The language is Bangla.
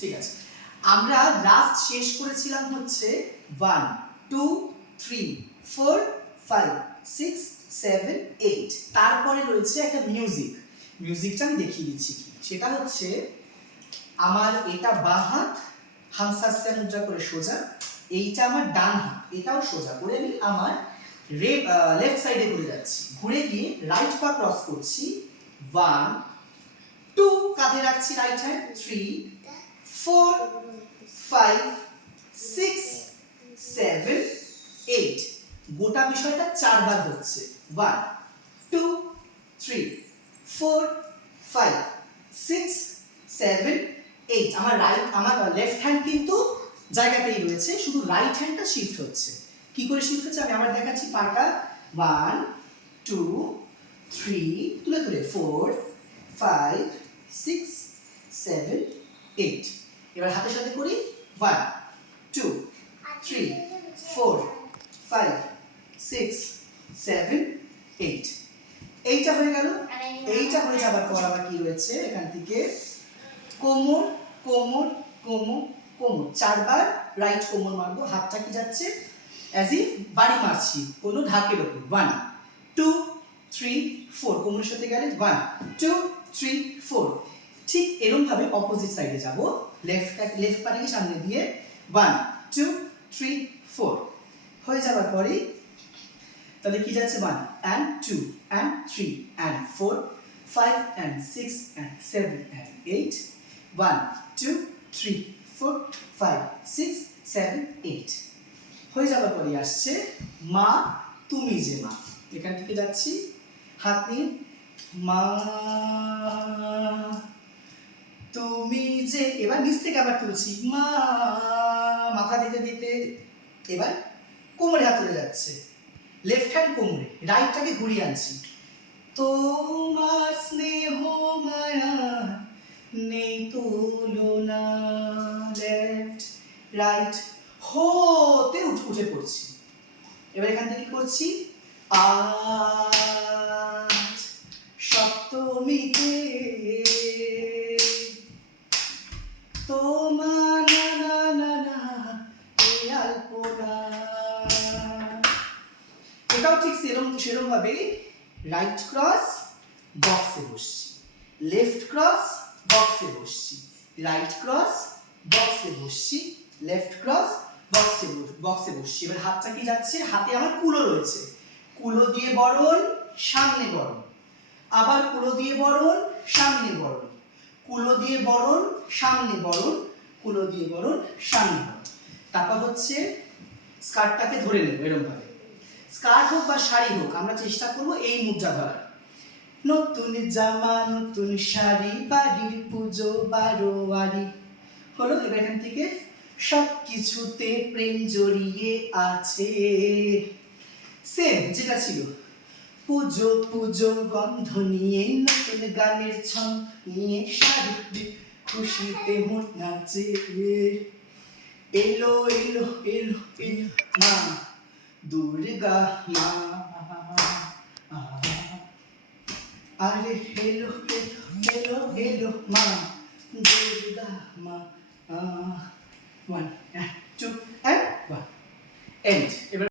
ঠিক আছে, আমরা লাস্ট শেষ করেছিলাম হচ্ছে 1 2 3 4 5 6 7 8, তারপরে রয়েছে একটা মিউজিকটা আমি দেখিয়ে দিচ্ছি কি। সেটা হচ্ছে আমার এটা বাঁ হাত, হামসাস্তা মুদ্রা করে সোজা, এইটা আমার ডান হাত, এটাও সোজা করে আমি আমার লেফট সাইডে ঘুরে যাচ্ছি, ঘুরে গিয়ে রাইট পা ক্রস করছি, 1 2 কাঁধে রাখছি রাইট হ্যান্ড, 3 4 5 6 7 8, গোটা বিষয়টা 4 বার হচ্ছে, 1 2 3 4 5 6 7 8। আমার লেফট হ্যান্ড কিন্তু জায়গাতেই রয়েছে, শুধু রাইট হ্যান্ডটা শিফট হচ্ছে। কি করে শিফট হচ্ছে আমি আবার দেখাচ্ছি। পাটা 1 2 3 তুলে তুলে 4 5 6 7 8। এবার হাতের সাথে করি 1 2 3 4 5 6 7 8। এইটা হয়ে গেল। এইটা হয়ে যাবার পর আবার কি রয়েছে, এখান থেকে কোমর কোমর কোমর কোমর, 4 বার রাইট কোমর মারবো, হাতটা কি যাচ্ছে অ্যাজ ইফ বাড়ি মারছি কোনো ঢাকের উপর, 1 2 3 4, কোমরের সাথে গেলে 1 2 3 4। ঠিক এরকম ভাবে অপোজিট সাইডে যাব, লেফট পাটাকে সামনে দিয়ে 1 2 3 4 হয়ে যাবার পরে তাহলে কি যাচ্ছে 1 and 2 and 3 and 4 5 and 6 and 7 and 8 1 2 3 4 5 6 7 8 হয়ে যাবার পরে আসছে মা তুমি যে মা, এখান থেকে যাচ্ছি হাত নিয়ে মা তুমি যে, এবার নিচ থেকে আবার তুলছি মা, মাথা দিতে দিতে এবার কোমরে হাত চলে যাচ্ছে, লেফট হ্যান্ড কোমরে, রাইটটাকে ঘুরিয়ে আনছি, তোমার স্নেহ মায়া নেই তুলনা, লেফট রাইট হতে উঠে পড়ছি। এবার এখান থেকে করছি আজ সপ্তমীতে তোমার না না না আলপনা। এটাও ঠিক সেরকম ভাবে রাইট ক্রস বক্সে বসছি, লেফট ক্রস বক্সে বসছি, রাইট ক্রস বক্সে বসছি, লেফট ক্রস বক্সে বসছি। এবার হাতটা কি যাচ্ছে, হাতে আমার কুলো রয়েছে, কুলো দিয়ে বরণ সামনে বরণ, আবার কুলো দিয়ে বরণ সামনে বরণ, কুলো দিয়ে বরণ সামনে বরণ, কুলো দিয়ে বরণ সামনে বরণ। তারপর হচ্ছে স্কার্টটাকে ধরে নেব এরকম ভাবে, স্কার্ট হোক বা শাড়ি হোক আমরা চেষ্টা করব এই মুদ্রা ধরার। নতুন জামা নতুন শাড়ি বাড়ির পুজো বারোয়ারি হলো। এবার এখান থেকে সব কিছুতে প্রেম জড়িয়ে আছে, সেম যেটা ছিল পুজো পুজো গন্ধ নিয়ে নতুন গানের ছন নিয়ে শাড়ি খুশিতে মন নাচে, এলো এলো এলো এলো মা দুর্গা মা, আরে এলো এলো এলো এলো মা দুর্গা মা। 1 2 and 1 end। এবার